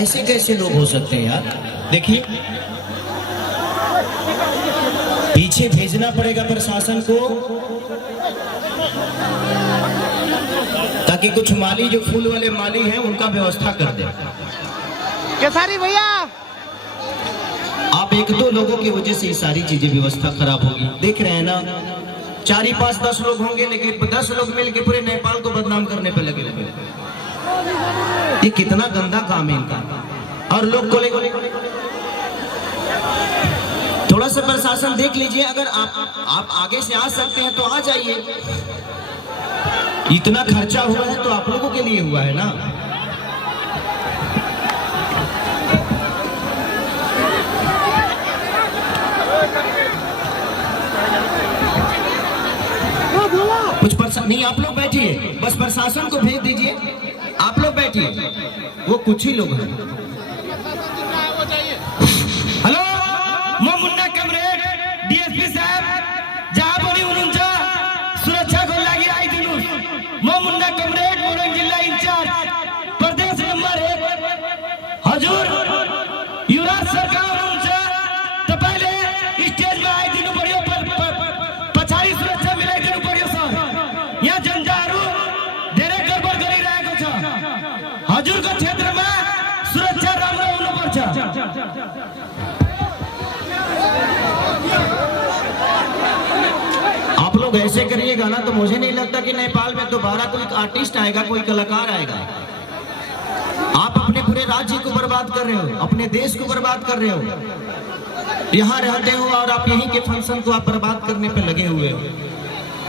ऐसे कैसे लोग हो सकते हैं यार? देखिए, पीछे भेजना पड़ेगा प्रशासन को, ताकि कुछ माली जो फूल वाले माली हैं उनका व्यवस्था कर दे। केसारी भैया, आप एक दो लोगों की वजह से ये सारी चीजें व्यवस्था खराब होगी। देख रहे हैं ना, 4 5 10 लोग होंगे, लेकिन 10 लोग मिलकर पूरे नेपाल को बदनाम करने पे लगे हुए। ये कितना गंदा काम है इनका। और लोग को थोड़ा सा प्रशासन देख लीजिए, अगर आप आगे से आ सकते हैं तो आ जाइए। इतना खर्चा हुआ है तो आप लोगों के लिए हुआ है ना। कुछ नहीं, आप लोग बैठिए, बस प्रशासन को भेज दीजिए। आप लोग बैठिए, वो कुछ ही लोग हैं। हेलो, मैं मुन्ना कमरेड डीएसपी साहब, जहाँ बनी उनका सुरक्षा को लगी आई दिनों। मैं मुन्ना कमरेड मोरंग जिला इंचार्ज प्रदेश नंबर 1 हजूर युवराज सरकार उनसे तो पहले स्टेज में आई दिनों बढ़िया पछाड़ी सुरक्षा मिले दिनों बढ़िया सर। यहाँ जंजारू डेरे गड़बड़ करी रहे कुछ हजूर का क्षेत्र में सुरक्षा राम राम पर। आप लोग ऐसे करिएगा ना तो मुझे नहीं लगता कि नेपाल में दोबारा कोई आर्टिस्ट आएगा, कोई कलाकार आएगा। आप अपने पूरे राज्य को बर्बाद कर रहे हो, अपने देश को बर्बाद कर रहे हो। यहाँ रहते हो और आप यहीं के फंक्शन को आप बर्बाद करने पे लगे हुए हो।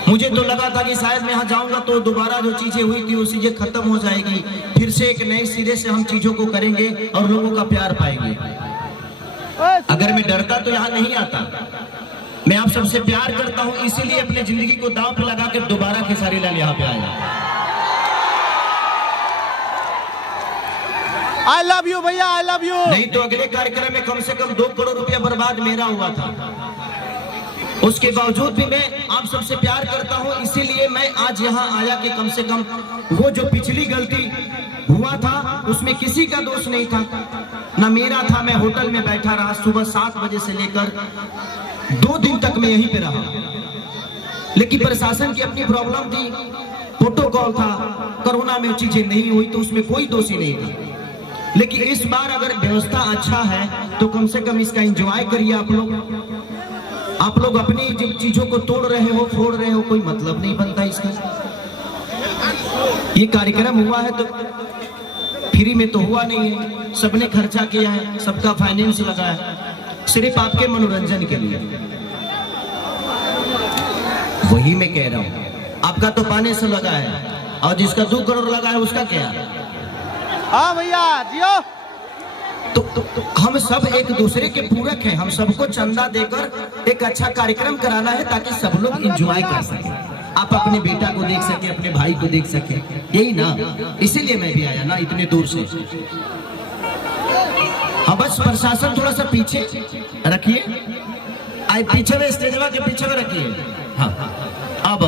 मुझे तो लगा था कि शायद मैं यहाँ जाऊंगा तो दोबारा जो चीजें हुई थी वो चीजें खत्म हो जाएगी, फिर से एक नए सिरे से हम चीजों को करेंगे और लोगों का प्यार पाएंगे। अगर मैं डरता तो यहाँ नहीं आता। मैं आप सबसे प्यार करता हूँ, इसीलिए अपने जिंदगी को दांव पे लगा कर दोबारा खेसारी लाल यहाँ पे आया। आई लव यू भैया, आई लव यू। नहीं तो अगले कार्यक्रम में कम से कम 2 करोड़ रुपया बर्बाद मेरा हुआ था। उसके बावजूद भी मैं आप सबसे प्यार करता हूँ, इसीलिए मैं आज यहाँ आया कि कम से कम वो जो पिछली गलती हुआ था उसमें किसी का दोष नहीं था, ना मेरा था। मैं होटल में बैठा रहा, सुबह 7 बजे से लेकर 2 दिन तक मैं यहीं पे रहा, लेकिन प्रशासन की अपनी प्रॉब्लम थी, प्रोटोकॉल था। कोरोना में चीजें नहीं हुई तो उसमें कोई दोषी नहीं था। लेकिन इस बार अगर व्यवस्था अच्छा है तो कम से कम इसका एंजॉय करिए आप लोग। आप लोग अपनी जिन चीजों को तोड़ रहे हो, फोड़ रहे हो, कोई मतलब नहीं बनता इसका। ये कार्यक्रम हुआ है तो फ्री में तो हुआ नहीं है, सबने खर्चा किया है, सबका फाइनेंस लगा है, सिर्फ आपके मनोरंजन के लिए। वही मैं कह रहा हूँ, आपका तो पाने से लगा है और जिसका 2 करोड़ लगा है उसका क्या। हाँ भैया जियो। तो हम सब एक दूसरे के पूरक हैं, हम सबको चंदा देकर एक अच्छा कार्यक्रम कराना है ताकि सब लोग एंजॉय कर सके, आप अपने बेटा को देख सके, अपने भाई को देख सके, यही ना। इसीलिए मैं भी आया ना इतने दूर से। हाँ बस प्रशासन थोड़ा सा पीछे रखिए, पीछे में स्टेजवा के पीछे में रखिए। हाँ अब